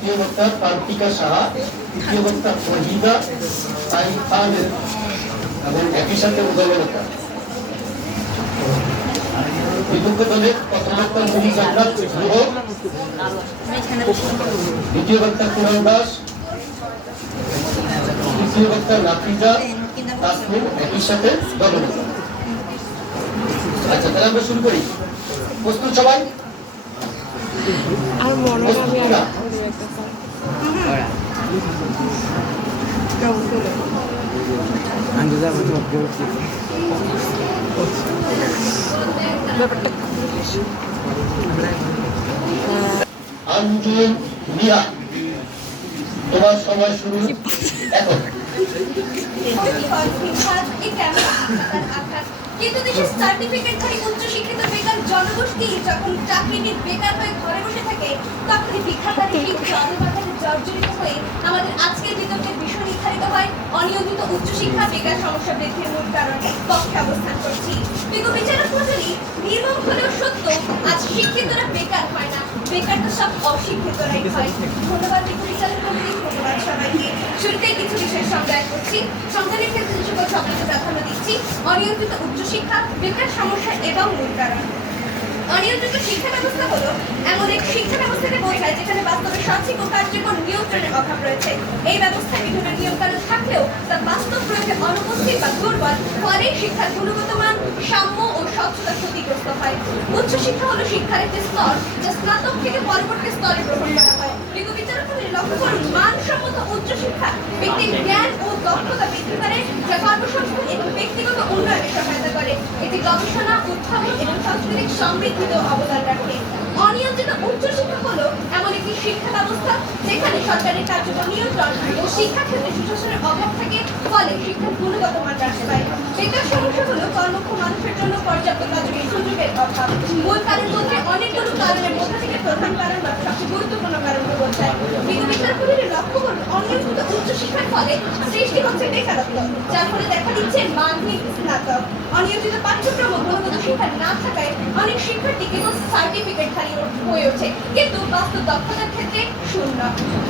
দ্বিতীয় বক্তা সাহা তৃতীয় বক্তা ফহিদা সাইদ খান এবং একই সাথে উদয়লতা বিপক্ষ দলের প্রথম বক্তা মুহি জান্নাত ধ্রুব দ্বিতীয় বক্তা দাস তৃতীয় বক্তা নাফিজা তাসমিন একই সাথে দলনেতা। আচ্ছা তাহলে আমরা শুরু করি। প্রস্তুত সবাই? আর মনে মিয়া তোমার সময় শুরু এখন কিন্তু দেশের সার্টিফিকেটধারী উচ্চশিক্ষিত বেকার জনগোষ্ঠী যখন চাকরিটির বেকার হয়ে ঘরে বসে থাকে তখনই ভিক্ষাকারী অনিবার্যে জর্জরিত হয়ে আমাদের আজকের বিতর্কের বিষয় নির্ধারিত হয়। অনিয়মিত উচ্চশিক্ষা, বেকার সমস্যা বৃদ্ধির মূল কারণে পক্ষে অবস্থান করছি। বিগত বিচারক মন্ডলী নির্মম হলেও সত্য, আজ শিক্ষিতরা বেকার হয় না। বেকার তো সব অশিক্ষিতরাই হয়। ধন্যবাদ বিগত বিচারক মন্ডলী ধন্যবাদ সবাইকে। শুরুতেই কিছু বিষয় সংজ্ঞায় করছি। সংজ্ঞানের ক্ষেত্রে সকল শব্দকে প্রাধান্য দিচ্ছি। অনিয়ন্ত্রিত উচ্চশিক্ষা, বেকার সমস্যা এবং মূল কারণ। অনিয়ন্ত্রিত শিক্ষা ব্যবস্থা হলো এমন এক শিক্ষা ব্যবস্থাকে বোঝায় যেখানে বাস্তবে সঠিক ও কার্যকর নিয়ন্ত্রণের অভাব রয়েছে। এই ব্যবস্থায় বিভিন্ন নিয়মকানুন থাকলেও তা বাস্তব প্রয়োগে অনুপস্থিত বা দুর্বল, ফলে শিক্ষার গুণগত মান, সাম্য ও স্বচ্ছতা ক্ষতিগ্রস্ত হয়। উচ্চশিক্ষা হলো শিক্ষার একটি স্তর যা স্নাতক থেকে পরবর্তী স্তরে গ্রহণ করা হয়। বিগত বিচারক মণ্ডলী লক্ষ্য করুন, মানসম্মত উচ্চশিক্ষা ব্যক্তির জ্ঞান ও দক্ষতা বৃদ্ধি করে যা কর্মসংস্থান এবং ব্যক্তিগত উন্নয়নে সহায়তা করে। এটি গবেষণা, উদ্ভাবন সাংস্কৃতিক সমৃদ্ধিতে অবদান রাখে। অনিয়ন্ত্রিত উচ্চশিক্ষা হলো এমন একটি শিক্ষা ব্যবস্থা যেখানে সরকারের কার্যক্রম নিয়ন্ত্রণ ও শিক্ষাক্ষেত্রে সুশাসনের অভাব থাকে ফলে শিক্ষার গুণগত মান হ্রাস পায়। বেকার সমস্যা হলো কর্মক্ষ মানুষের জন্য পর্যাপ্ত কাজের সুযোগের অভাব। মূল কারণ বলতে অনেকগুলো কারণের মধ্যে থেকে প্রধান কারণ বা সবচেয়ে গুরুত্বপূর্ণ কারণকে বোঝায়। বিগত বিচারপতির লক্ষ্য করুন অনিয়ন্ত্রিত উচ্চশিক্ষার ফলে সৃষ্টি হচ্ছে বেকারত্ব, যার ফলে দেখা দিচ্ছে মানবিক স্নাতক। অনিয়ন্ত্রিত পাঠ্যক্রম ও গুণগত শিক্ষা না থাকায় অনেক শিক্ষার্থী কেবল সার্টিফিকেটধারী হয়ে ওঠে, কিন্তু বাস্তব দক্ষতার ক্ষেত্রে শূন্য।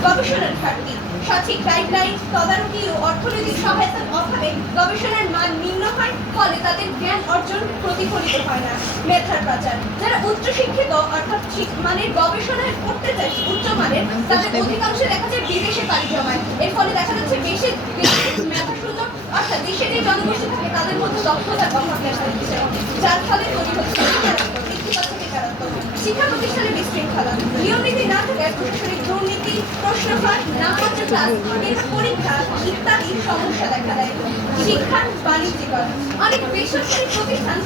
গবেষণার ঘাটতি। সঠিক গাইডলাইন তদারকি ও অর্থনৈতিক সহায়তার অভাবে গবেষণার মান নিম্ন হয়, ফলে তাদের জ্ঞান অর্জন প্রতিফলিত হয় না। মেধার পাচার। যারা উচ্চশিক্ষিত অর্থাৎ মানের গবেষণায় করতে চায় উচ্চ মানের, তাদের অধিকাংশ দেখা যায় বিদেশে পাড়ি জমায়। এর ফলে দেখা যাচ্ছে বেশি অর্থাৎ দেশে যে জনগোষ্ঠী থাকে, তাদের মধ্যে দক্ষতার অভাব দেখা দিচ্ছে। যার ফলে তৈরি হচ্ছে বেকারত্ব, বৃদ্ধি পাচ্ছে বেকারত্ব। শিক্ষা প্রতিষ্ঠানে বিশৃঙ্খলা। নিয়ম না থাকায় প্রশাসনিক দুর্নীতি প্রশ্নফাঁস নামমাত্র ক্লাস পরীক্ষা ইত্যাদি সমস্যা দেখা দেয়। শিক্ষা বাণিজ্যিকরণ অনেক প্রতিষ্ঠান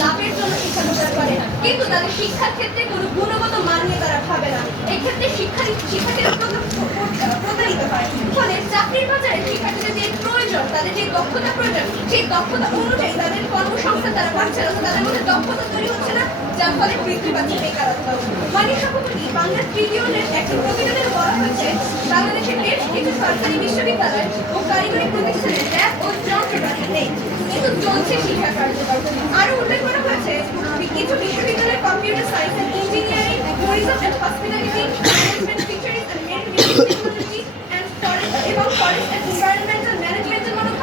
লাভের জন্য কিন্তু তাদের শিক্ষার ক্ষেত্রে কোনো গুণগত মান তারা ভাবে না। তাদের যে তারা পাচ্ছে না। তাদের হয়েছে বাংলাদেশের বেশ কিছু সরকারি বিশ্ববিদ্যালয় ও কারিগরি প্রতিষ্ঠানে ও কিন্তু চলছে শিক্ষা কার্যক্রম কিছু বিশ্ববিদ্যালয়ে কম্পিউটার সায়েন্স এবং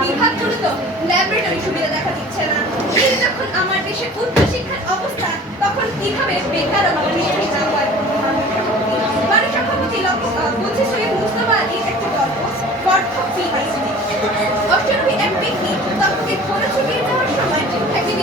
বিভাগজনিত ল্যাবরেটরি সুবিধা দেখা দিচ্ছে না এই আমার দেশে উচ্চশিক্ষার অবস্থা তখন কীভাবে বেকার ও নিশ্চিত হয় মানে সভাপতি লক্ষ্য বলছে সৈয়দ মুস্তফা আলীর একটি গল্প পিএইচডি অষ্টমী এক ব্যক্তি তাকে ঘোড়া ছুটিয়ে যাওয়ার সময় একটি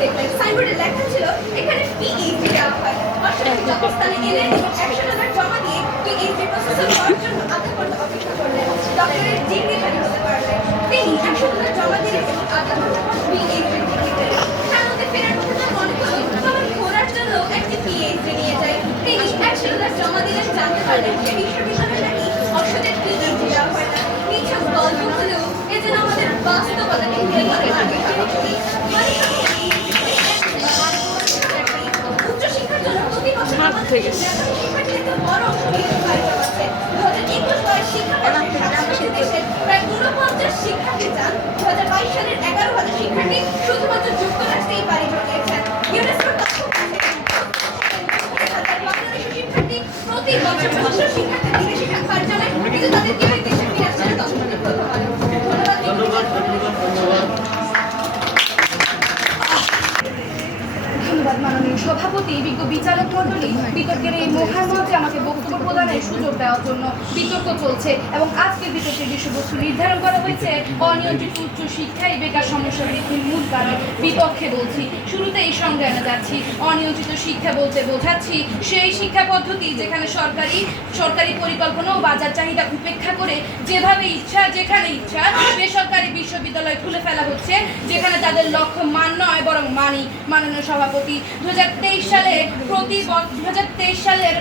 বিশ্ববিদ্যালয়ে সাইনবোর্ডে লেখা ছিল, এখানে পিএইচডি দেওয়া হয়। অষ্টমী যথাস্থানে এলেন একশো টাকা জমা দিয়ে পিএইচডি প্রসেসর হওয়ার জন্য আধা ঘণ্টা অপেক্ষা করলেন ডক্টরের ডিগ্রিধারী হতে পারলেন তিনি একশো টাকা জমা দিলেন এবং আধা ঘণ্টা পিএইচডি ডিগ্রি পেলেন সামনে ফেরার কথা মনে করল তখন ঘোরার জন্য একটি পিএইচডি নিয়ে যায়। তিনি একশো টাকা জমা দিলেন জানতে পারলেন যে বিশ্ববিদ্যালয়ে নাকি অসদের পিএইচডি দেওয়া হয় না। নিছক গল্প হলেও এ যেন আমাদের বাস্তবতাকে ঘিরে থাকে। থেকে। বিতর্কের এই মহান মধ্যে আমাকে বক্তব্য সুযোগ দেওয়ার জন্য বিতর্ক চলছে এবং আজকের বিতর্কের বিষয়বস্তু নির্ধারণ করা হয়েছে। অনিয়ন্ত্রিত উচ্চ শিক্ষায় বেকার সমস্যা বৃদ্ধির মূল কারণ বিপক্ষে বলছি। শুরুতে এই সংজ্ঞানে যাচ্ছি। অনিয়ন্ত্রিত শিক্ষা বলতে বোঝাচ্ছি। সেই শিক্ষা পদ্ধতি যেখানে সরকারি সরকারি পরিকল্পনা ও বাজার চাহিদা উপেক্ষা করে যেভাবে ইচ্ছা, যেখানে ইচ্ছা বেসরকারি বিশ্ববিদ্যালয় খুলে ফেলা হচ্ছে, যেখানে তাদের লক্ষ্য মান নয়, বরং মানি। মাননীয় সভাপতি দু হাজার তেইশ সালে প্রতি দুই হাজার তেইশ সালের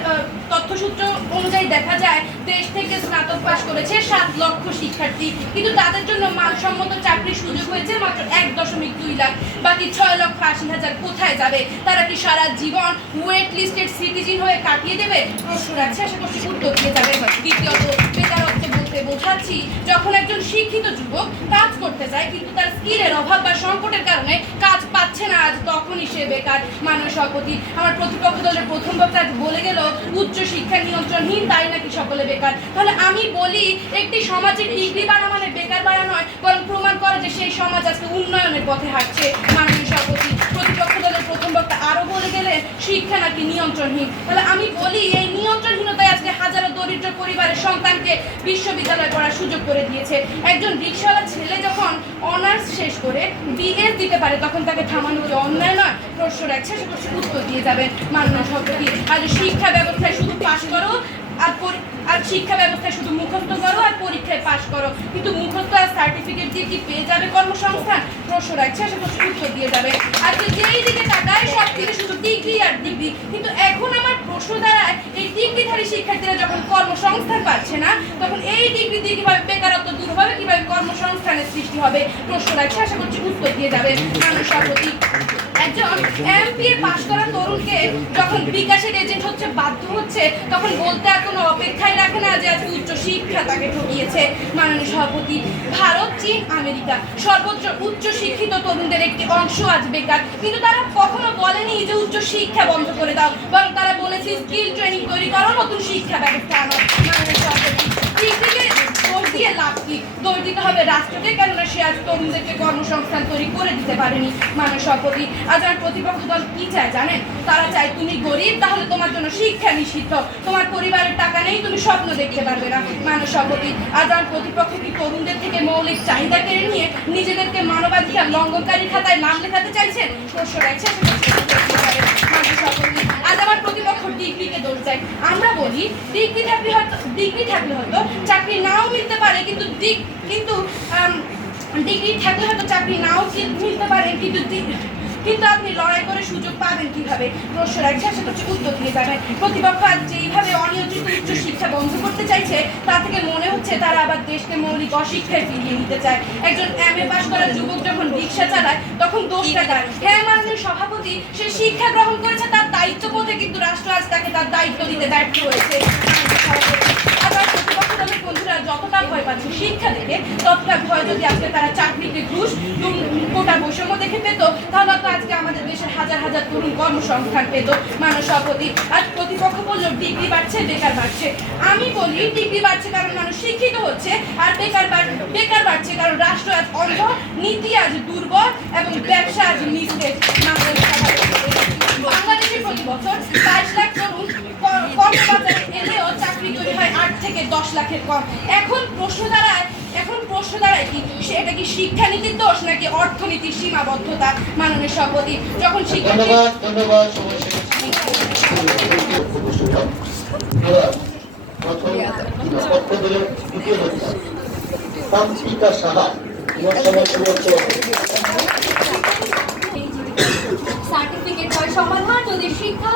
তথ্যসূত্র অনুযায়ী দেখা যায়, দেশ থেকে স্নাতক পাশ করেছে সাত লক্ষ শিক্ষার্থী। কিন্তু তাদের জন্য মানসম্মত চাকরির সুযোগ হয়েছে মাত্র এক দশমিক দুই লাখ। বাকি ছয় লক্ষ আশি হাজার কোথায় যাবে? তারা কি সারা জীবন ওয়েট লিস্টেড সিটিজিন হয়ে কাটিয়ে দেবে? প্রশ্ন রাখছে, আশা করছি উত্তর দিয়ে যাবে। দ্বিতীয়ত বেকারত্ব বলতে বোঝাচ্ছি, যখন একজন শিক্ষিত যুবক কাজ করতে চায় কিন্তু তার স্কিলের অভাব বা সংকটের কারণে কাজ পাচ্ছে না, আজ তখনই সে বেকার। মাননীয় সভাপতি আমার প্রতিপক্ষ দলের প্রথম বক্তা বলে গেল, উচ্চ শিক্ষা নিয়ন্ত্রণহীন, তাই নাকি সকলে বেকার? তাহলে আমি বলি, একটি সমাজে ডিগ্রি বাড়া মানে বেকার বাড়া নয়, বরং প্রমাণ করে যে সেই সমাজ আজকে উন্নয়নের পথে হাঁটছে। মাননীয় সভাপতি প্রতিপক্ষ দলের প্রথম বক্তা আরও বলে গেলে শিক্ষা নাকি নিয়ন্ত্রণহীন? তাহলে আমি বলি এই নিয়ন্ত্রণহীনতায় আজকে হাজারো দরিদ্র পরিবারের সন্তানকে বিশ্ববিদ্যালয় পড়ার সুযোগ করে দিয়েছে। একজন রিক্সাওয়ালা ছেলে যখন অনার্স শেষ করে বিএস দিতে পারে, তখন তাকে থামানো যে অন্যায় নয় প্রশ্ন রাখছে সে উত্তর দিয়ে যাবেন মাননীয় সভাপতি। আজ শিক্ষা ব্যবস্থায় শুধু পাশ করো আর আর শিক্ষা ব্যবস্থায় শুধু মুখস্থ করো আর পরীক্ষায় পাশ করো। কিন্তু মুখস্থ আর সার্টিফিকেট দিয়ে কি পেয়ে যাবে কর্মসংস্থান? প্রশ্ন রাখছে, সে প্রশ্নের উত্তর দিয়ে যাবে। আজকে যেই দিকে তাকায়, সব থেকে শুধু ডিগ্রি আর ডিগ্রি কিন্তু এখন আমার প্রশ্ন দাঁড়ায়, এই ডিগ্রিধারী শিক্ষার্থীরা যখন কর্মসংস্থান পাচ্ছে না, তখন এই ডিগ্রি দিয়ে কীভাবে বেকারত্ব দূর হবে, কীভাবে কর্মসংস্থানের সৃষ্টি হবে? প্রশ্ন রাখছে, আশা করছি উত্তর দিয়ে যাবে। মানুষ সভাপতি। একজন এমপিএ পাশ করা তরুণকে যখন বিকাশের এজেন্ট হচ্ছে, বাধ্য হচ্ছে, তখন বলতে আর কোনো অপেক্ষাই রাখে না যে আজকে উচ্চ শিক্ষা তাকে ঠকিয়েছে মাননীয় সভাপতি। ভারত, চীন, আমেরিকা। সর্বোচ্চ উচ্চ শিক্ষিত তরুণদের একটি অংশ আজ বেকার। কিন্তু তারা কখনো বলেনি যে উচ্চ শিক্ষা বন্ধ করে দাও। বরং তারা বলেছে স্কিল ট্রেনিং তৈরি করো, নতুন শিক্ষা ব্যবস্থা আনো। মাননীয় সভাপতি দিয়ে লাভ কি? দোষ দিতে হবে রাষ্ট্রকে, কেননা সে আজ তরুণদেরকে কর্মসংস্থান তৈরি করে দিতে পারেনি মাননীয় সভাপতি আজ আমার প্রতিপক্ষ দল কি চায় জানেন? তারা চায় তুমি গরিব, তাহলে তোমার জন্য শিক্ষা নিষিদ্ধ। তোমার পরিবারের টাকা নেই, তুমি স্বপ্ন দেখতে পারবে না মাননীয় সভাপতি আজ আমার প্রতিপক্ষ কি তরুণদের থেকে মৌলিক চাহিদা কেড়ে নিয়ে নিজেদেরকে মানবাধিকার লঙ্ঘনকারী খাতায় নাম লেখাতে চাইছেন প্রশ্ন রাখছে। আজ আমার প্রতিপক্ষ ডিগ্রিকে দোষ দেয়। আমরা বলি, ডিগ্রি থাকলে হয়তো ডিগ্রি থাকলে হয়তো চাকরি নাও মিলতে পারে, কিন্তু কিন্তু ডিগ্রি থাকলে হয়তো চাকরি নাও মিলতে পারে, কিন্তু কিন্তু আপনি লড়াই করে সুযোগ পাবেন কীভাবে? প্রশ্ন রাখছে, আশা করছি উত্তর দিয়ে যাবেন। প্রতিপক্ষ আজ যেইভাবে অনিয়ন্ত্রিত উচ্চ শিক্ষা বন্ধ করতে চাইছে, তা থেকে মনে হচ্ছে তারা আবার দেশকে মৌলিক অশিক্ষায় ফিরিয়ে নিতে চায়। একজন এম এ পাশ করা যুবক যখন রিক্সা চালায়, তখন দোষটা কার? হ্যাঁ মাননীয় সভাপতি, সে শিক্ষা গ্রহণ করেছে, তার দায়িত্ব বোধে কিন্তু রাষ্ট্র আজ তাকে তার দায়িত্ব দিতে ব্যর্থ হয়েছে। যতটা ভয় পাচ্ছে শিক্ষা দেখে, ততটা ভয় যদি তারা চাকরিতে ঘুষ কোটা আজকে আমাদের দেশের হাজার হাজার তরুণ কর্মসংস্থান পেত মানব সভাপতি আজ প্রতিপক্ষ বলল, ডিগ্রি বাড়ছে, বেকার বাড়ছে। আমি বলি, ডিগ্রি বাড়ছে কারণ মানুষ শিক্ষিত হচ্ছে, আর বেকার বেকার বাড়ছে কারণ রাষ্ট্র আজ অন্ধ, নীতি আজ দুর্বল এবং ব্যবসা আজ নিস্তেজ। বাংলাদেশে প্রতি বছর বাইশ লাখ তরুণ কর- কর্মবাজারে এলেও চাকরি তৈরি হয় আট থেকে দশ লাখের কম। এখন প্রশ্ন দাঁড়ায়, এখন প্রশ্ন দাঁড়ায় কি? সেটা কি শিক্ষানীতির দোষ নাকি অর্থনীতির সীমাবদ্ধতা মাননীয় সভাপতি? যখন শিক্ষার্থী ধন্যবাদ ধন্যবাদ সময় সার্টিফিকেট হয় সমাধান যদি শিক্ষা।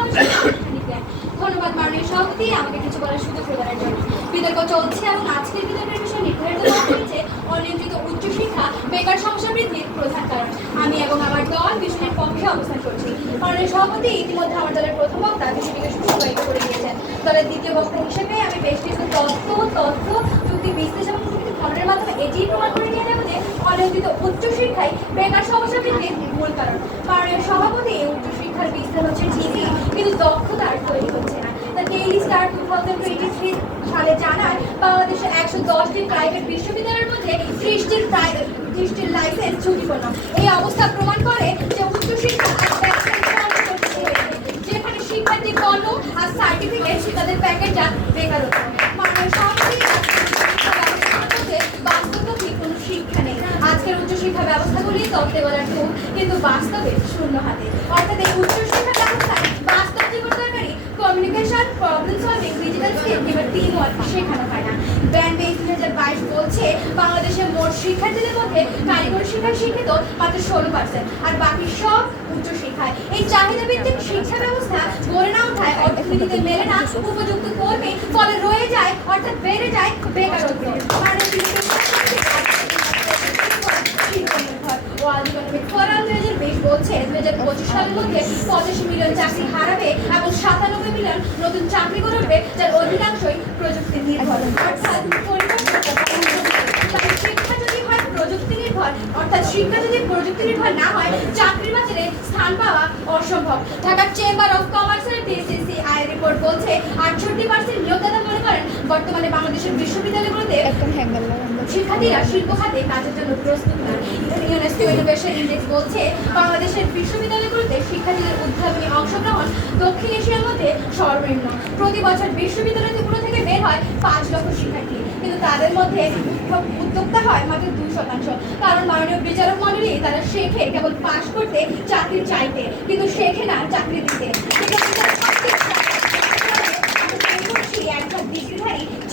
ধন্যবাদ মাননীয় সভাপতি, আমাকে কিছু বলার সুযোগ প্রদানের জন্য। বিতর্ক চলছে এবং আজকের বিতর্কের বিষয় নির্ধারিত করা হয়েছে। অনিয়ন্ত্রিত উচ্চশিক্ষা বেকার সমস্যা বৃদ্ধির প্রধান কারণ। আমি এবং আমার দল বিষয়টির পক্ষে অবস্থান করছি। মাননীয় সভাপতি, ইতিমধ্যে আমার দলের প্রথম বক্তা বিষয়টিকে সুসংজ্ঞায়িত করে দিয়েছেন। দলের দ্বিতীয় বক্তা হিসেবে আমি বেশ কিছু তথ্য তথ্য, যুক্তি, বিশ্লেষণ এবং যুক্তি মাধ্যমে এটিই প্রমাণ করে নিয়ে যে অনিয়ন্ত্রিত উচ্চশিক্ষায় বেকার সমস্যা বৃদ্ধির মূল কারণ। মাননীয় সভাপতি এই উচ্চশিক্ষার বিস্তার হচ্ছে ঠিকই, কিন্তু দক্ষতা আর তৈরি হচ্ছে না। তার ডেইলি স্টার টু থাউজেন্ড সালে জানায় বাংলাদেশের একশো দশটি প্রাইভেট বিশ্ববিদ্যালয়ের মধ্যে ত্রিশটির প্রাইভেট ত্রিশটির লাইসেন্স ঝুঁকিপূর্ণ। এই অবস্থা প্রমাণ করে যে উচ্চশিক্ষা। যেখানে শিক্ষার্থী পণ্য আর সার্টিফিকেট তাদের প্যাকেটটা বেকারত্ব। ব্যবস্থাগুলি তত্ত্বে বলার টুল কিন্তু বাস্তবে শূন্য হাতে। অর্থাৎ এই উচ্চশিক্ষা ব্যবস্থায় বাস্তব জীবন দরকারি communication problem solving digital skill কিংবা টিম ওয়ার্ক শেখানো হয় না। ব্যান্ড বেস দুই হাজার বাইশ বলছে, বাংলাদেশের মোট শিক্ষার্থীদের মধ্যে কারিগরি শিক্ষায় শিক্ষিত মাত্র ষোলো পার্সেন্ট আর বাকি সব উচ্চশিক্ষায় এই চাহিদা ভিত্তিক শিক্ষা ব্যবস্থা গড়ে না ওঠায় অর্থনীতিতে মেলে না উপযুক্ত কর্মী, ফলে রয়ে যায়, অর্থাৎ বেড়ে যায় বেকারত্ব। দুই হাজার পঁচিশ সালের চাকরি হারাবে এবং সাতানব্বই মিলিয়ন নতুন চাকরি যার অধিকাংশই প্রযুক্তি নির্ভর। অর্থাৎ শিক্ষা যদি হয়, প্রযুক্তি নির্ভর। অর্থাৎ শিক্ষা যদি প্রযুক্তি নির্ভর না হয় চাকরির বাজারে স্থান পাওয়া অসম্ভব। ঢাকার চেম্বার অফ কমার্সের ডিসিসি আই রিপোর্ট বলছে, আটষট্টি পার্সেন্ট নিয়োগদাতা করেন বর্তমানে বাংলাদেশের বিশ্ববিদ্যালয়গুলোতে শিক্ষার্থীরা শিল্প খাতে কাজের জন্য প্রস্তুত না। ইউনেস্কো ইনোভেশন ইন্ডেক্স বলছে বাংলাদেশের বিশ্ববিদ্যালয়গুলোতে শিক্ষার্থীদের উদ্ভাবনী অংশগ্রহণ দক্ষিণ এশিয়ার মধ্যে সর্বনিম্ন। প্রতি বছর বিশ্ববিদ্যালয়গুলো থেকে বের হয় পাঁচ লক্ষ শিক্ষার্থী। কিন্তু তাদের মধ্যে উদ্যোক্তা হয় মাত্র দুই শতাংশ। কারণ মাননীয় বিচারক মন্ডলী তারা শেখে কেবল পাশ করতে চাকরি চাইতে কিন্তু শেখে না চাকরি দিতে শিক্ষার্থীদের সবচেয়ে পাশাপাশি একটা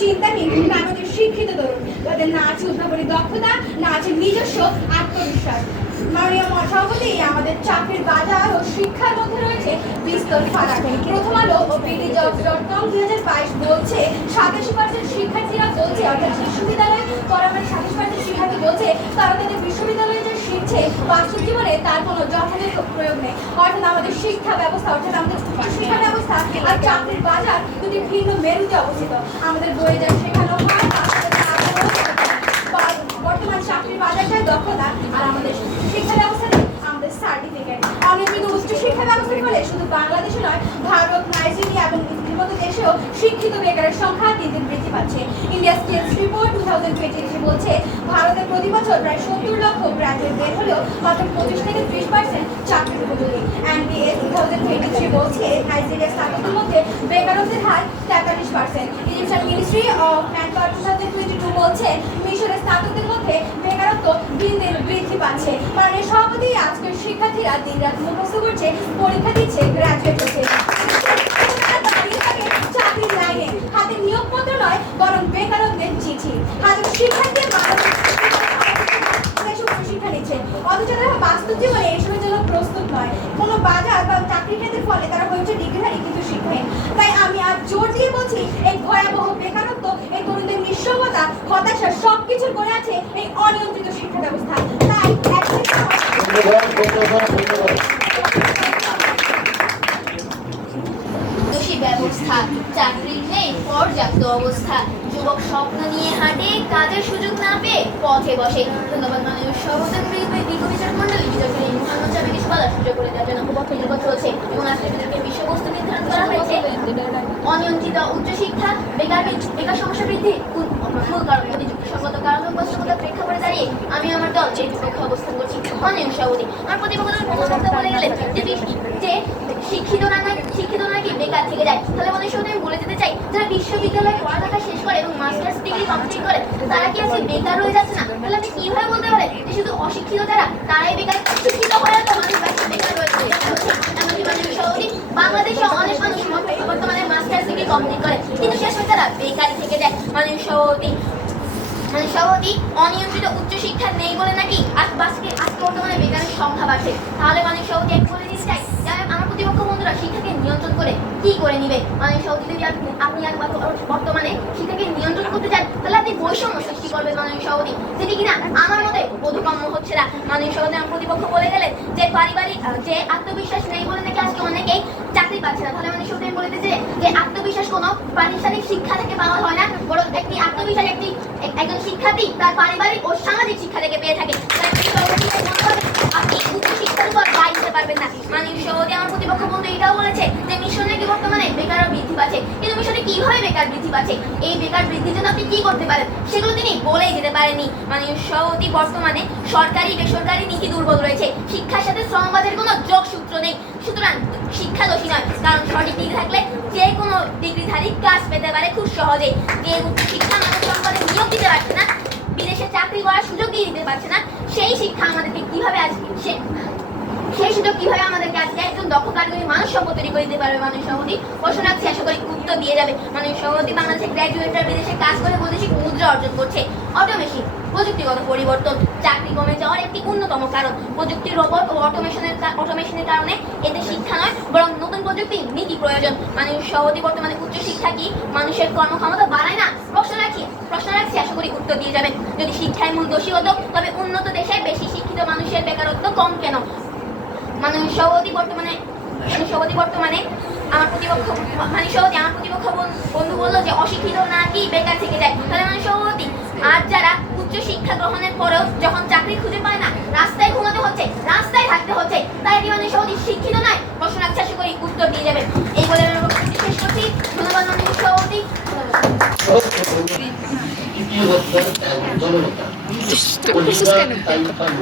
ডিগ্রিধারী চিন্তাহীন আমাদের শিক্ষিত তরুণ তাদের না আছে উদ্ভাবনী দক্ষতা, না আছে নিজস্ব আত্মবিশ্বাস। মাননীয় সভাপতি আমাদের চাকরির বাজার ও শিক্ষার মধ্যে রয়েছে বিস্তর ফারাক। প্রথম আলো ও বিডি জবস ডট কম দুই হাজার বাইশ বলছে, সাতাশি পার্সেন্ট শিক্ষার্থীরা বলছে, অর্থাৎ বিশ্ববিদ্যালয়ে পড়াবার সাতাশ পার্সেন্ট শিক্ষার্থী বলছে তারা তাদের বিশ্ববিদ্যালয়ে শিখছে বাস্তব জীবনে তার কোনো যথাযথ প্রয়োগ নেই। অর্থাৎ আমাদের শিক্ষা ব্যবস্থা, অর্থাৎ আমাদের শিক্ষা ব্যবস্থা আর চাকরির বাজার দুটি ভিন্ন মেরুতে অবস্থিত। আমাদের বইয়ে যায় শেখানো বর্তমান চাকরির বাজারটাই দক্ষতা। আর আমাদের শিক্ষা ব্যবস্থাতে আমাদের সার্টিফিকেট অনিয়মিত উচ্চ শিক্ষা ব্যবস্থার ফলে শুধু বাংলাদেশে নয়, ভারত, নাইজেরিয়া এবং ইতালির মতো দেশেও শিক্ষিত বেকারের সংখ্যা দিন দিন বৃদ্ধি পাচ্ছে। India skills report two thousand twenty বলছে, ভারতে প্রতি বছর প্রায় সত্তর লক্ষ গ্রাজুয়েট বের হলেও মাত্র পঁচিশ থেকে ত্রিশ পার্সেন্ট চাকরির উপযোগী। NBA two thousand twenty three বলছে নাইজেরিয়ার স্নাতকদের মধ্যে বেকারত্বের হার তেতাল্লিশ percent Egyptian ministry of man two thousand twenty two বলছে, মিশরের স্নাতকদের মধ্যে বেকারত্ব দিন দিন বৃদ্ধি পাচ্ছে। মাননীয় সভাপতি আজকের শিক্ষার্থীরা দিন রাত মুখস্থ করছে, পরীক্ষা দিচ্ছে গ্রাজুয়েট হচ্ছে দাঁড়িয়ে থাকে চাকরির লাইনে হাতে নিয়োগপত্র নয় বরং বেকারত্বের চিঠি হাজার শিক্ষার্থীর বাংলাদেশ দেশে উচ্চশিক্ষা নিচ্ছে অথচ তারা বাস্তব জীবনে এসবের জন্য প্রস্তুত নয় কোনো বাজার বা চাকরি ক্ষেত্রের ফলে তারা হয়েছে ডিগ্রিধারী কিন্তু শিক্ষাহীন তাই আমি আজ জোর দিয়ে বলছি এই ভয়াবহ বেকারত্ব এই তরুণদের নিঃসঙ্গতা হতাশা সব কিছুর করে আছে এই অনিয়ন্ত্রিত শিক্ষা ব্যবস্থা তাই এক থেকে নয় ধন্যবাদ ধন্যবাদ ধন্যবাদ দোষী ব্যবস্থা চাকরির নেই পর্যাপ্ত অবস্থা যুবক স্বপ্ন নিয়ে হাঁটে কাজের সুযোগ না পেয়ে পথে বসে ধন্যবাদ মাননীয় সভাপতি দীর্ঘ বিচার মন্ডলী বিতর্কের এই মহান চাপে কিছু বলার সুযোগ করে দেওয়ার জন্য নির্বাচন চলছে এবং আজকের বিতর্কের বিষয়বস্তু নির্ধারণ করা হয়েছে অনিয়ন্ত্রিত উচ্চশিক্ষা বেকার বেকার সমস্যা বৃদ্ধি মূল মূল কারণ যদি যুক্তিসঙ্গত কারণ ও বাস্তবতার প্রেক্ষাপটে দাঁড়িয়ে আমি আমার দল যে বিপক্ষে অবস্থান করছি মাননীয় সভাপতি আমার প্রতিপক্ষ দলের প্রধান বক্তা বলে গেলেন যে শিক্ষিত না শিক্ষিত নাকি বেকার থেকে যায়। তাহলে আমাদের সাথে আমি বলে দিতে চাই, যারা বিশ্ববিদ্যালয়ে পড়ালেখা শেষ করে এবং মাস্টার্স ডিগ্রি কমপ্লিট করে, তারা কি আজকে বেকার হয়ে যাচ্ছে না? তাহলে আপনি কীভাবে বলতে পারেন যে শুধু অশিক্ষিত যারা, তারাই বেকার? শিক্ষিত হয়ে বাকি বেকার রয়েছে বাংলাদেশে অনেক মানুষ বর্তমানে মাস্টার্স ডিগ্রি কমপ্লিট করে। কিন্তু শেষ হয়ে তারা বেকারই থেকে যায় মানে সভাপতি অনিয়ন্ত্রিত উচ্চশিক্ষা নেই বলে নাকি? আজ আজকে আজকে বর্তমানে বেকারের সংখ্যা আছে তাহলে মানে সভাপতি এক বলে দিতে চাই। প্রতিপক্ষ বন্ধুরা শিক্ষাকে নিয়ন্ত্রণ করে কি করে নিবে? মানে সভাপতি যদি আপনি আপনি বর্তমানে শিক্ষাকে নিয়ন্ত্রণ করতে চান, তাহলে আপনি বৈষম্য সৃষ্টি করবেন মাননীয় সভাপতি। যেটি কিনা আমার মতে বোধগম্য হচ্ছে না। মাননীয় সভাপতি আমার প্রতিপক্ষ বলে গেলেন যে পারিবারিক যে আত্মবিশ্বাস নেই বলে নাকি আজকে অনেকেই চাকরি পাচ্ছে না। তাহলে মানে সত্যি বলে দিতে যে আত্মবিশ্বাস কোনো প্রাতিষ্ঠানিক শিক্ষা থেকে পাওয়া হয় না, বরং একটি আত্মবিশ্বাস একটি, একজন শিক্ষার্থী তার পারিবারিক ও সামাজিক শিক্ষা থেকে পেয়ে থাকে। আপনি সর্বপ্রথম মনে করবেন, আপনি উচ্চ শিক্ষার উপর দায়িত্ব পারবেন না। মাননীয় সভাপতি আমার প্রতিপক্ষ বন্ধু এটাও বলেছে যে মিশনে কি বর্তমানে বেকার বৃদ্ধি পাচ্ছে। কিন্তু মিশনে কীভাবে বেকার বৃদ্ধি পাচ্ছে? এই বেকার বৃদ্ধির জন্য আপনি কি করতে পারেন? সেগুলো তিনি বলেই যেতে পারেননি। মাননীয় সভাপতি বর্তমানে সরকারি বেসরকারি নীতি দুর্বল রয়েছে। শিক্ষার সাথে শ্রমবাজারের কোনো যোগসূত্র নেই। সুতরাং শিক্ষা দোষী নয়। কারণ সঠিক ডিগ্রি থাকলে যে কোনো ডিগ্রিধারী কাজ পেতে পারে খুব সহজে। যে শিক্ষা মানব সম্পদে নিয়োগ দিতে পারছে না বিদেশে চাকরি করার সুযোগ দিয়ে দিতে পারছে না। সেই শিক্ষা আমাদেরকে কীভাবে আজকে সেই সুযোগ কীভাবে আমাদেরকে আজকে একজন দক্ষ কারিগরি মানুষ সম্পদ তৈরি করে দিতে পারবে মানুষ সভাপতি? প্রশ্ন রাখছি, আশা করি উত্তর দিয়ে যাবে। মানুষ সভাপতি বাংলাদেশের গ্র্যাজুয়েটরা বিদেশে কাজ করে বৈদেশিক মুদ্রা অর্জন করছে। অটোমেশন প্রযুক্তিগত পরিবর্তন। চাকরি কমে যাওয়ার একটি অন্যতম কারণ। প্রযুক্তির রোবট ও অটোমেশনের অটোমেশনের কারণে এতে শিক্ষা নয়, বরং নতুন প্রযুক্তি, নীতি প্রয়োজন। মানুষ সভাপতি বর্তমানে উচ্চ শিক্ষা কি মানুষের কর্মক্ষমতা বাড়ায় না? প্রশ্ন রাখি প্রশ্ন রাখছি, আশা করি উত্তর দিয়ে যাবেন। যদি শিক্ষায় মূল দোষী হতো, তবে উন্নত দেশে বেশি শিক্ষিত মানুষের বেকারত্ব কম কেন? মাননীয় সভাপতি বর্তমানে মাননীয় সভাপতি বর্তমানে আমার প্রতিপক্ষ মাননীয় সভাপতি আমার প্রতিপক্ষ বন্ধু বলল যে, অশিক্ষিত নাকি বেকার থেকে যায়? তাহলে মাননীয় সভাপতি আর যারা উচ্চ শিক্ষা গ্রহণের পরেও যখন চাকরি খুঁজে পায় না রাস্তায় ঘুমাতে হচ্ছে রাস্তায় থাকতে হচ্ছে তাই কি সভাপতি শিক্ষিত নয়? প্রশ্ন রাখছি আশা করি উত্তর দিয়ে যাবেন। এই বলে শেষ করছি। ধন্যবাদ মাননীয় সভাপতি। ধন্যবাদ তৃতীয় বক্তা এবং জননেতা অধিকার তাই খানু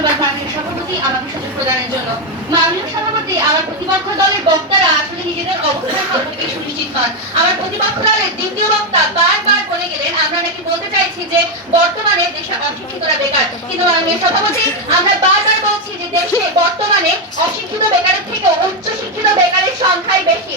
ধন্যবাদ মাননীয় সভাপতি আমাকে সুযোগ প্রদানের জন্য। মাননীয় সভাপতি, আমার প্রতিপক্ষ দলের বক্তারা আসলে নিজেদের অবস্থান সম্পর্কে সুনিশ্চিত নন। আমার প্রতিপক্ষ দলের দ্বিতীয় বক্তা বারবার বলে গেলেন, আমরা নাকি বলতে চাইছি যে বর্তমানে দেশে অশিক্ষিতরা বেকার। কিন্তু মাননীয় সভাপতি, আমরা বারবার বলছি যে দেশে বর্তমানে অশিক্ষিত বেকারের থেকে উচ্চ শিক্ষিত বেকারের সংখ্যাই বেশি।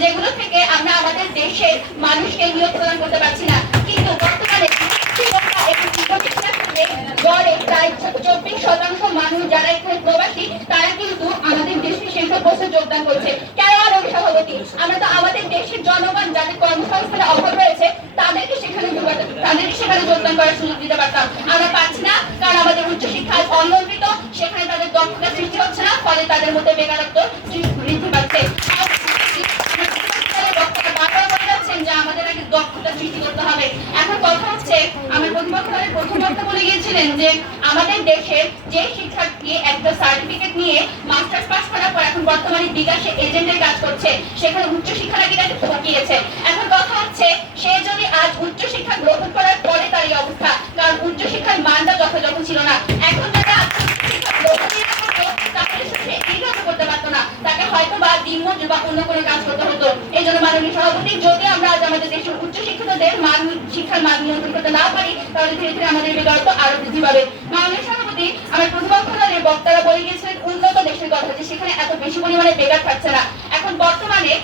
যেগুলো থেকে আমরা আমাদের দেশের মানুষকে নিয়োগ প্রদান করতে পারছি না কিন্তু বর্তমানে চব্বিশ শতাংশ মানুষ যারা এখানে তারা কিন্তু আমাদের দেশে সেই সব যোগদান করছে। সভাপতি আমরা তো আমাদের দেশের জনগণ, যাদের কর্মসংস্থানের অভাব রয়েছে, তাদেরকে সেখানে তাদেরকে সেখানে যোগদান করার সুযোগ দিতে পারতাম। আমরা পাচ্ছি না, কারণ আমাদের উচ্চশিক্ষা অনিয়ন্ত্রিত। সেখানে তাদের দক্ষতা সৃষ্টি হচ্ছে না, ফলে তাদের মধ্যে বেকারত্ব বৃদ্ধি পাচ্ছে। বলে যাচ্ছেন যে আমাদের দক্ষতা সৃষ্টি করতে হবে। এখন কথা হচ্ছে বলে গিয়েছিলেন যে আমাদের দেশের যে শিক্ষার্থী একটা সার্টিফিকেট নিয়ে মাস্টার্স পাস করার পর এখন বর্তমানে বিকাশে এজেন্টের কাজ করছে। সেখানে তাকে ঠকিয়েছে এখন কথা হচ্ছে, সে যদি আজ গ্রহণ করার পরে তার এই অবস্থা, কারণ উচ্চ শিক্ষার মানটা যথাযথ ছিল না। এখন না। তাকে হয়তো বা দিনমজুর বা অন্য কোনো কাজ করতে হতো। এই জন্য মাননীয় সভাপতি, যদি আমাদের দেশের উচ্চ শিক্ষিতদের মান, শিক্ষার মান নিয়ন্ত্রণ করতে না পারি, তাহলে ধীরে ধীরে আমাদের বেকারত্ব আরও বৃদ্ধি পাবে। মাননীয় সভাপতি আমার প্রতিপক্ষ দলের বক্তারা বলে গিয়েছিলেন, উন্নত দেশের কথা যে সেখানে এত বেশি পরিমাণে বেকার থাকছে না। এখন বর্তমানে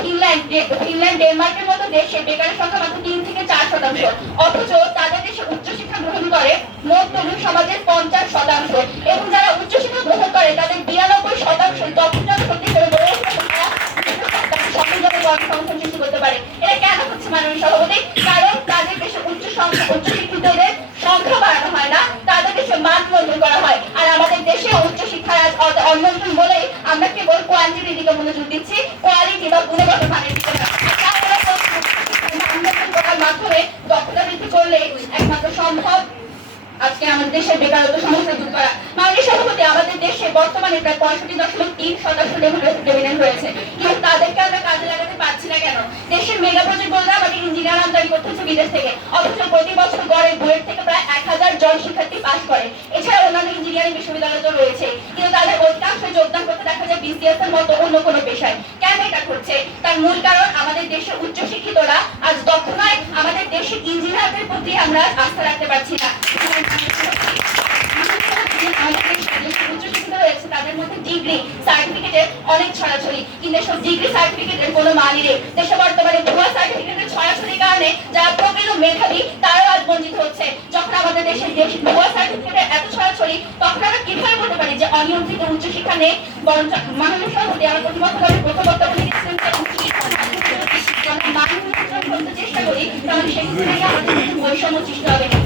ফিনল্যান্ড ফিনল্যান্ড, ডেনমার্কের মতো দেশে বেকারের সংখ্যা মাত্র তিন থেকে চার শতাংশ। অথচ তাদের দেশে উচ্চশিক্ষা গ্রহণ করে মোট তরুণ সমাজের পঞ্চাশ শতাংশ। এবং যারা উচ্চশিক্ষা গ্রহণ করে, তাদের বিরানব্বই শতাংশ তথ্যজন সত্যি করে সফলভাবে কর্মসংস্থান সৃষ্টি করতে পারে। এটা কেন হচ্ছে মাননীয় সভাপতি? কারণ তাদের দেশে উচ্চ সংখ্যা উচ্চশিক্ষিতদের সংখ্যা বাড়ানো হয় না, তাদের দেশে মান নিয়ন্ত্রণ করা হয়। আর আমাদের দেশে উচ্চ শিক্ষার আজ বলেই আমরা কেবল কোয়ান্টিটির দিকে মনোযোগ দিচ্ছি কোয়ালিটি বা গুণগত মানের দিকে মাধ্যমে দক্ষতা বৃদ্ধি করলে একমাত্র সম্ভব? আজকে আমাদের দেশের বেকারত্ব সমস্যা দূর করা। মাননীয় সভাপতি, আমাদের দেশে বর্তমানে প্রায় পঁয়ষট্টি দশমিক তিন শতাংশ ডেমিনেন্ট রয়েছে কিন্তু তাদেরকে আমরা কাজে লাগাতে পারছি না কেন? দেশের মেগা প্রজেক্ট বলতে আমাদের ইঞ্জিনিয়ার আমদানি করতে হচ্ছে বিদেশ থেকে। অথচ প্রতি বছর গড়ে বুয়েট থেকে প্রায় এক হাজার জন শিক্ষার্থী পাস করে। এছাড়া অন্যান্য ইঞ্জিনিয়ারিং বিশ্ববিদ্যালয় তো রয়েছে। কিন্তু তাদের অধিকাংশ যোগদান করতে দেখা যায় বিসিএস এর মতো অন্য কোনো পেশায়। কেন এটা ঘটছে? তার মূল কারণ আমাদের দেশের উচ্চশিক্ষিতরা আজ দক্ষ নয় আমাদের দেশের ইঞ্জিনিয়ারদের প্রতি আমরা আস্থা রাখতে পারছি না। তাদের মধ্যে ডিগ্রি সার্টিফিকেটের অনেক ছড়াছড়ি কিন্তু সব ডিগ্রি সার্টিফিকেটের কোনো মানই নেই দেশে বর্তমানে ভুয়া সার্টিফিকেটের ছড়াছড়ির কারণে যারা প্রকৃত তারাও আজ বঞ্চিত হচ্ছে। যখন আমাদের দেশের দেশ ভুয়া সার্টিফিকেটের এত ছড়াছড়ি তখন আমরা কীভাবে বলতে পারি যে অনিয়ন্ত্রিত উচ্চশিক্ষা নেই বরঞ্চ মাননীয় সভাপতি আমার প্রতিপক্ষভাবে প্রথম বক্তব্য লিখেছিলেন যে উচ্চশিক্ষা আমরা উন্নয়ন করতে চেষ্টা করি। তাহলে সেক্ষেত্রে বৈষম্য সৃষ্টি হবে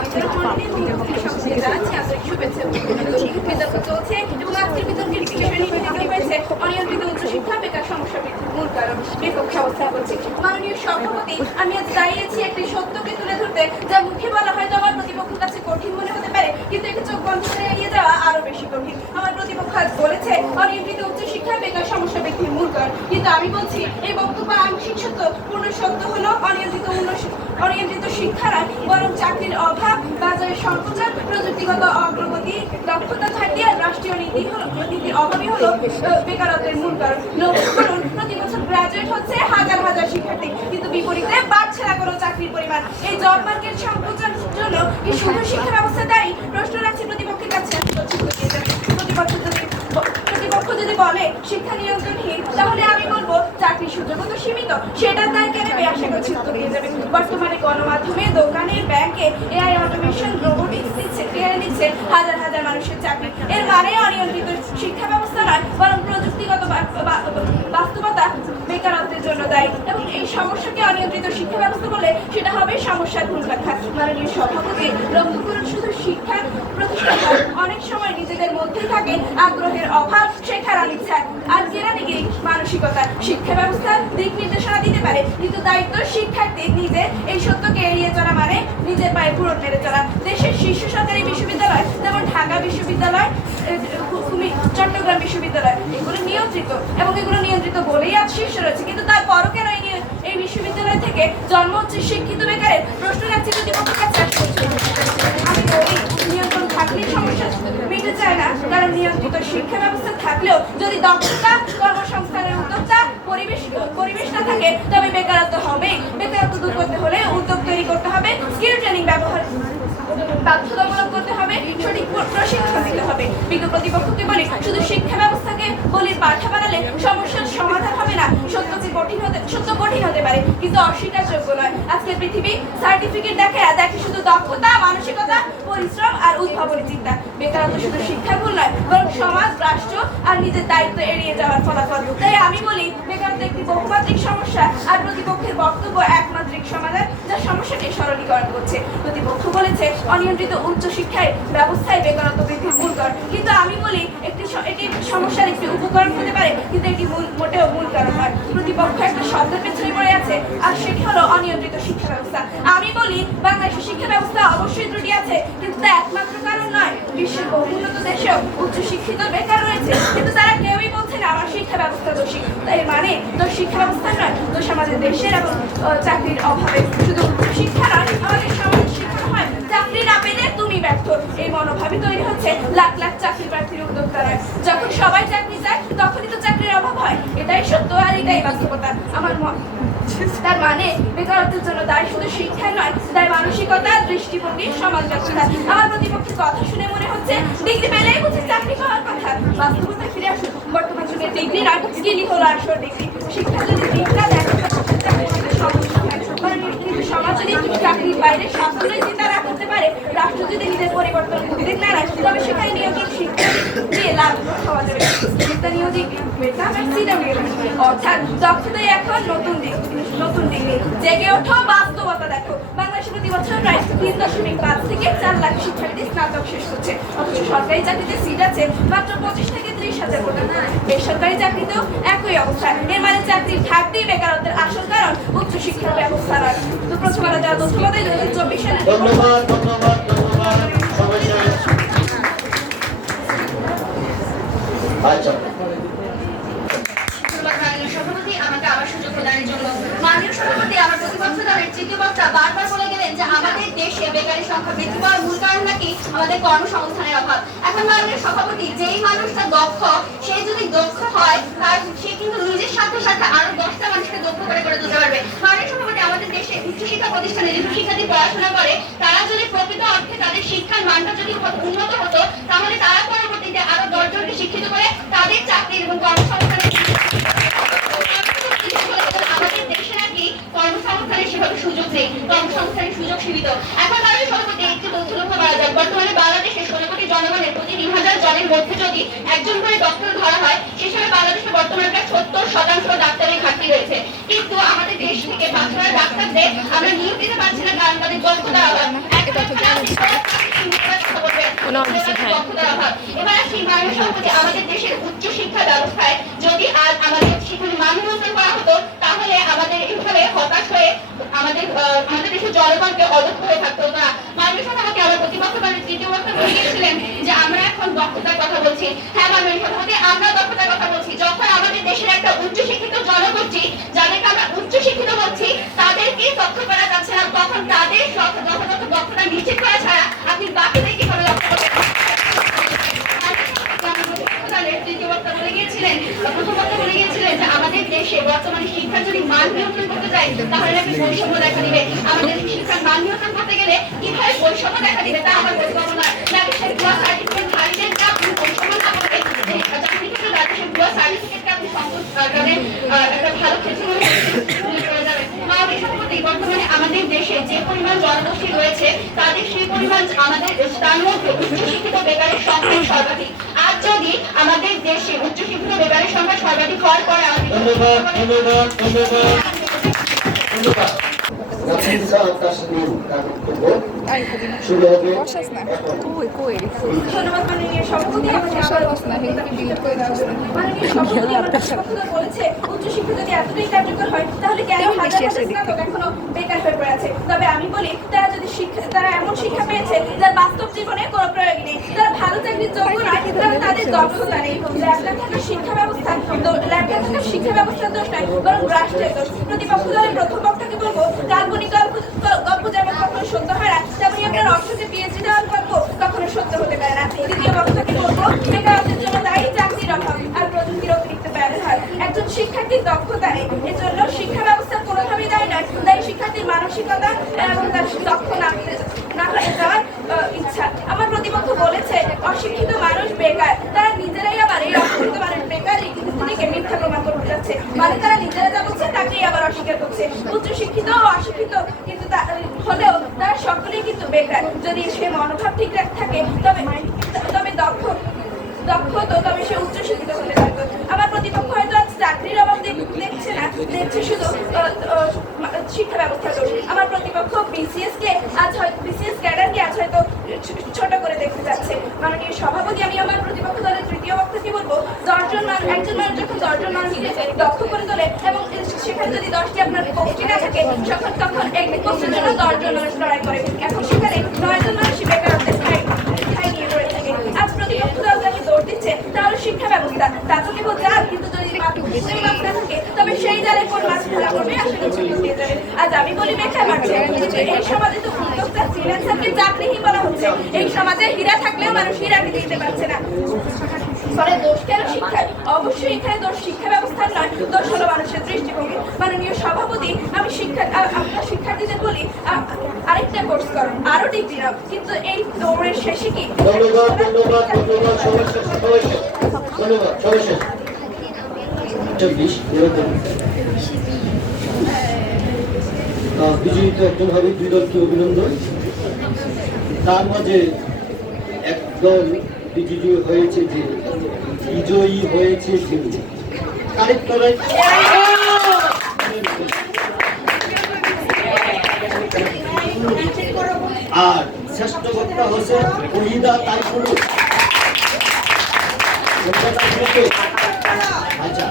আমি আজ দাঁড়িয়েছি একটি সত্যকে তুলে ধরতে যা মুখে বলা হয়তো আমার প্রতিপক্ষের কাছে কঠিন মনে হতে পারে কিন্তু একে চোখ বন্ধ করে এড়িয়ে যাওয়া আরও বেশি কঠিন আমার প্রতিপক্ষ আজ বলেছে অনিয়ন্ত্রিত উচ্চশিক্ষা বেকার সমস্যা বৃদ্ধির মূল কারণ কিন্তু আমি বলছি, এই বক্তব্য আংশিক সত্য, পূর্ণ সত্য হলো অনিয়ন্ত্রিত অনিয়ন্ত্রিত শিক্ষা নয় বরং চাকরির অভাব, বাজারের সংকোচন প্রযুক্তিগত অগ্রগতি, দক্ষতা আর রাষ্ট্রীয় নীতি নীতির অভাবই হলো বেকারত্বের মূল কারণ। প্রতি বছর গ্রাজুয়েট হচ্ছে হাজার হাজার শিক্ষার্থী। কিন্তু বিপরীতে বাড়ছে না কোনো চাকরির পরিমাণ। এই জব মার্কেট সংকোচন জন্য কি শুধু শিক্ষা ব্যবস্থা দায়ী। প্রশ্ন রাখছি প্রতিপক্ষের কাছে। প্রতিপক্ষ যদি প্রতিপক্ষ যদি বলে, শিক্ষা নিয়ন্ত্রণহীন তাহলে আমি বলব চাকরি সুযোগও তো সীমিত। সেটার দায় কেন আশা করছি উত্তর দিয়ে যাবে বর্তমানে গণমাধ্যমে, দোকানে, ব্যাংকে এআই অটোমেশন রোবোটিক্স দিচ্ছে কেড়ে নিচ্ছে হাজার হাজার মানুষের চাকরি। এর মানে অনিয়ন্ত্রিত শিক্ষা ব্যবস্থা নয়, বরং প্রযুক্তিগত বাস্তবতা বেকারত্বের জন্য দায়ী। এবং এই সমস্যাকে অনিয়ন্ত্রিত শিক্ষা ব্যবস্থা বলে সেটা হবে সমস্যার ব্যাখ্যা মাননীয় সভাপতি লক্ষ্য শুধু শিক্ষা প্রতিষ্ঠান অনেক সময় নিজেদের মধ্যেই থাকে আগ্রহের অভাব, শেখার অনিচ্ছা। আর কেরানিগি মানসিকতা শিক্ষা ব্যবস্থা দিক নির্দেশনা দিতে পারে, কিন্তু দায়িত্ব শিক্ষার্থী নিজে এই সত্যকে এড়িয়ে চলা মানে নিজের পায়ে পূরণ মেরে চলা। দেশের শীর্ষ সরকারি বিশ্ববিদ্যালয় যেমন ঢাকা বিশ্ববিদ্যালয় চট্টগ্রাম বিশ্ববিদ্যালয়, এগুলো নিয়ন্ত্রিত এবং এগুলো নিয়ন্ত্রিত বলেই আজ শীর্ষ রয়েছে। কিন্তু তারপরও কেন এই বিশ্ববিদ্যালয় থেকে জন্ম হচ্ছে শিক্ষিত বেকারের? প্রশ্ন রাখছি কাছে আমি নিয়ন্ত্রণ থাকলেই সমস্যা। মিটে যায় না, কারণ নিয়ন্ত্রিত শিক্ষা ব্যবস্থা থাকলেও যদি দক্ষতা কর্মসংস্থানের উদ্যোক্তা পরিবেশ পরিবেশ না থাকে, তবে বেকারত্ব হবে বেকারত্ব দূর করতে হলে উদ্যোগ তৈরি করতে হবে, স্কিল ট্রেনিং ব্যবহার বাধ্যতামূলক করতে হবে, সঠিক প্রশিক্ষণ দিতে হবে। বিজ্ঞ প্রতিপক্ষকে বলি, শুধু শিক্ষা ব্যবস্থাকে বলির পাঠা বানালে সমস্যার সমাধান হবে না। সত্য যে কঠিন হতে সত্য কঠিন হতে পারে, কিন্তু অস্বীকারযোগ্য নয়। আজকের পৃথিবী সার্টিফিকেট দেখে দেখে শুধু দক্ষতা, মানসিকতা, পরিশ্রম আর উদ্ভাবনী চিন্তা। শুধু নয়, বরং সমাজ, রাষ্ট্র আর নিজের দায়িত্ব এড়িয়ে যাওয়ার ফলাফল। তাই আমি বলি, বেকারত্ব একটি বহুমাত্রিক সমস্যা আর প্রতিপক্ষের বক্তব্য একমাত্রিক সমাধান যা সরলীকরণ করছে। প্রতিপক্ষ বলেছে, অনিয়ন্ত্রিত উচ্চ শিক্ষায় ব্যবস্থায় বেকারত্ব বৃদ্ধির মূল কারণ কিন্তু আমি বলি, একটি এটি সমস্যার একটি উপকরণ হতে পারে, কিন্তু এটি মূল মোটেও মূল কারণ নয়। প্রতিপক্ষ একটা শব্দের পেছনে পড়ে আছে, আর সেটি হলো অনিয়ন্ত্রিত শিক্ষা ব্যবস্থা। আমি বলি, বাংলাদেশের শিক্ষা ব্যবস্থা অবশ্যই ত্রুটি আছে, কিন্তু তা একমাত্র কারণ নয়। বহু উন্নত দেশেও উচ্চ শিক্ষিত বেকার রয়েছে, কিন্তু তারা কেউই বলছে না, আমার শিক্ষা ব্যবস্থা দোষী। তাই মানে দোষ শিক্ষা ব্যবস্থা নয়, দোষ আমাদের দেশের এবং চাকরির অভাবে। শুধু শিক্ষা নয়, আমাদের সমাজের শিক্ষা হয়। চাকরি না পেলে তুমি ব্যর্থ। এই মনোভাবই তৈরি হচ্ছে লাখ লাখ চাকরি প্রার্থীর উদ্যোক্তা নয় যখন সবাই চাকরি চায়, তখনই তো চাকরির অভাব হয়। এটাই সত্য আর এটাই বাস্তবতা, আমার মত। তার মানে বেকারত্বের জন্য দায় শুধু শিক্ষায় নয়, তাই মানসিকতা দৃষ্টিভঙ্গি সমাজ ব্যবস্থা আমার প্রতিপক্ষের কথা শুনে মনে হচ্ছে ডিগ্রি পেলেই বুঝি চাকরি পাওয়ার কথা। বাস্তবতা ফিরে আসুন। বর্তমান যুগে ডিগ্রি নয় স্কিলই হলো আসল ডিগ্রি শিক্ষা যদি সমাজ যদি চাকরির বাইরে, স্বাস্থ্যই চিন্তা না করতে পারে, রাষ্ট্র যদি নিজের পরিবর্তন উদ্যোগ না তবে সেখানে নিয়োগের শিক্ষা নিয়োজিক অর্থাৎ দক্ষতাই এখন নতুন দিক, নতুন দিকে জেগে ওঠো, বাস্তবতা দেখো। বাংলাদেশে প্রতি বছর প্রায় তিন দশমিক পাঁচ থেকে চার লাখ শিক্ষার্থী স্নাতক শেষ করছে। অথচ সরকারি চাকরিতে সিট আছে মাত্র পঁচিশ থেকে ত্রিশ হাজার বেসরকারি চাকরিতেও একই অবস্থা। এর মানে চাকরির ঘাটতি বেকারত্বের আসল কারণ উচ্চশিক্ষা ব্যবস্থা নয়। তো প্রথম আলো যারা তথ্য মতে দু হাজার চব্বিশ সালে ধন্যবাদ ধন্যবাদ ধন্যবাদ আচ্ছা। সভাপতি আমাকে আবার সুযোগ প্রদানের জন্য। মাননীয় সভাপতি আমার প্রতিপক্ষ দলের তৃতীয় বক্তা বারবার যে আমাদের দেশে বেকারের সংখ্যা বৃদ্ধি পাওয়ার মূল কারণ নাকি আমাদের কর্মসংস্থানের অভাব। এখন মাননীয় সভাপতি যেই মানুষটা দক্ষ, সে যদি দক্ষ হয়, তার সে কিন্তু নিজের সাথে সাথে আরও দশটা মানুষকে দক্ষ করে করে তুলতে পারবে। মাননীয় সভাপতি, আমাদের দেশে উচ্চশিক্ষা প্রতিষ্ঠানে যেসব শিক্ষার্থী পড়াশোনা করে, তারা যদি প্রকৃত অর্থে তাদের শিক্ষার মানটা যদি উন্নত হতো, তাহলে তারা পরবর্তীতে আরও দশজনকে শিক্ষিত করে তাদের চাকরি এবং কর্মসংস্থানের আমাদের দেশে নাকি কর্মসংস্থানের সেভাবে সুযোগ নেই কর্মসংস্থানের সুযোগ সীমিত। এখন তাদের সভাপতি একটি তথ্য লক্ষ্য করা যায়। বর্তমানে বাংলাদেশে ষোলো কোটি জনগণের প্রতি তিন হাজার জনের মধ্যে যদি একজন করে ডক্টর ধরা হয় সে সময় বাংলাদেশে বর্তমানে প্রায় সত্তর শতাংশ ডাক্তারের ঘাটতি রয়েছে। কিন্তু আমাদের দেশ থেকে বাচ্চারা ডাক্তারদের আমরা নিয়োগ দিতে পারছি না কারণ তাদের দক্ষতার আমাদের দেশের উচ্চ করা হয়ে যাদেরকে আমরা উচ্চ শিক্ষিত বলছি। তাদেরকে দক্ষ করা যাচ্ছে না। তখন তাদের যথাযথ দক্ষতা নিশ্চিত করা ছাড়া আপনি বাকিদের কীভাবে দক্ষ করবেন তৃতীয় বক্তা বলে গিয়েছিলেন প্রথম বক্তা বলে গিয়েছিলেন দেশে বর্তমানে শিক্ষার যদি মান নিয়ন্ত্রণ করতে যাই তাহলে নাকি বৈষম্য দেখা দিবে। আমাদের শিক্ষার মান নিয়ন্ত্রণ করতে গেলে কীভাবে বৈষম্য দেখা দিবে তা আমার প্রতিপাদন নয় রাজস্বের ভুয়া সার্টিফিকেট আপনি বৈষম্য না করে চাকরি ক্ষেত্রে রাজস্বের ভুয়া সার্টিফিকেটকে আপনি সংকোচ করেন একটা ভালো ক্ষেত্র মনে আমাদের দেশে যে পরিমাণ জনগোষ্ঠী রয়েছে, তাদের সেই পরিমাণ আমাদের তার মধ্যে উচ্চশিক্ষিত বেকারের সংখ্যা সর্বাধিক। যদি আমাদের দেশে উচ্চশিক্ষিত বেকারের সংখ্যা সর্বাধিক হওয়ার পরে ধন্যবাদ ধন্যবাদ ধন্যবাদ। ধন্যবাদ। তবে আমি বলি তারা যদি শিক্ষা তারা এমন শিক্ষা পেয়েছে যার বাস্তব জীবনে কোনো প্রয়োগ নেই তারা ভালো চাকরির যোগ্য নয় তারা তাদের দক্ষতা নেই ল্যাপটপ শিক্ষা ব্যবস্থা শিক্ষা ব্যবস্থার দোষ নয় বরং রাষ্ট্রের দোষ। প্রতিপক্ষ দলের প্রথম বলব কাল্পনিক গল্প যেমন কখনো সত্য হয় না। তেমনি আপনার অর্থকে পিএইচডি দেওয়ার গল্প কখনো সত্য হতে পারে না। দ্বিতীয় বক্তাকে বলব জন্য দায়ী চাকরির অভাব আর প্রযুক্তির অতিরিক্ত ব্যবহার একজন শিক্ষার্থীর দক্ষতা নেই এজন্য শিক্ষা ব্যবস্থা কোনোভাবেই দায়ী নয় দায়ী শিক্ষার্থীর মানসিকতা এবং তার দক্ষ না না হতে যাওয়ার ইচ্ছা। আমার প্রতিপক্ষ বলেছে, অশিক্ষিত মানুষ বেকার, তারা নিজেরাই আবার এই অশিক্ষিত মানুষ বেকার, এই মিথ্যা প্রমাণ করতে যাচ্ছে। মানে তারা নিজেরা যা বলছে, তাকেই আবার অস্বীকার করছে। উচ্চশিক্ষিত ও অশিক্ষিত কিন্তু তা- হলেও তারা সকলেই কিন্তু বেকার। যদি সে মনোভাব ঠিক থাকে, তবে তবে দক্ষ দক্ষ তো তবে সে উচ্চশিক্ষিত হতে পারবে। আমার প্রতিপক্ষ হয়তো চাকরির অভাব দেখছে না, দেখছে শুধু শিক্ষা ব্যবস্থা আমার প্রতিপক্ষ বিসিএস কে আজ হয়তো বিসিএস ক্যাডারকে আজ হয়তো ছোট করে দেখতে যাচ্ছে। মাননীয় সভাপতি, আমি আমার প্রতিপক্ষ দলের তৃতীয় বক্তাকে বলব? দশজন মানুষ, একজন মানুষ যখন দশজন মানুষকে দক্ষ করে তোলে এবং সেখানে যদি দশটি আপনার পোস্টে না থাকে, তখন তখন একটি পোস্টের জন্য দশজন মানুষ লড়াই করে। এখন সেখানে নয়জন মানুষই বেকারত্বের ঠাই ঠাই নিয়ে পড়ে থাকে আজ প্রতিপক্ষ দল যাকে দৌড় দিচ্ছে তাহলে শিক্ষা ব্যবস্থা। তা তো কেবল জাল, কিন্তু যদি মাছ থাকে, তবে সেই জালের কোন মাছ ধরা করবে আজ আমি বলি বেকার মারছে এই সমাজে তো উদ্যোক্তা ফ্রিল্যান্সারকে চাকরিহীন বলা হচ্ছে। এই সমাজে হীরা থাকলেও মানুষ হীরাকে দিতে পারছে না। ফলে দোষ কেন শিক্ষায়? অবশ্যই এখানে দোষ শিক্ষা ব্যবস্থার নয়, দোষ হলো মানুষের দৃষ্টিভঙ্গি মাননীয় সভাপতি আমি শিক্ষা আ- আমরা শিক্ষার্থীদের বলি আ- আরেকটা কোর্স করো আরও ডিগ্রি নাও। কিন্তু এই দৌড়ের শেষে কি? ধন্যবাদ ধন্যবাদ ধন্যবাদ সবাই সবাই ধন্যবাদ সবাই চব্বিশ নিরন্তর বিজয়ী তো একজন হবে দুই দলকে অভিনন্দন। তার মাঝে একদল বিজয়ী হয়েছে যে বিজয়ী হয়েছে যে। কারেক্ট আর শ্রেষ্ঠ বক্তা হচ্ছে ওহিদা তাইফুল। আচ্ছা।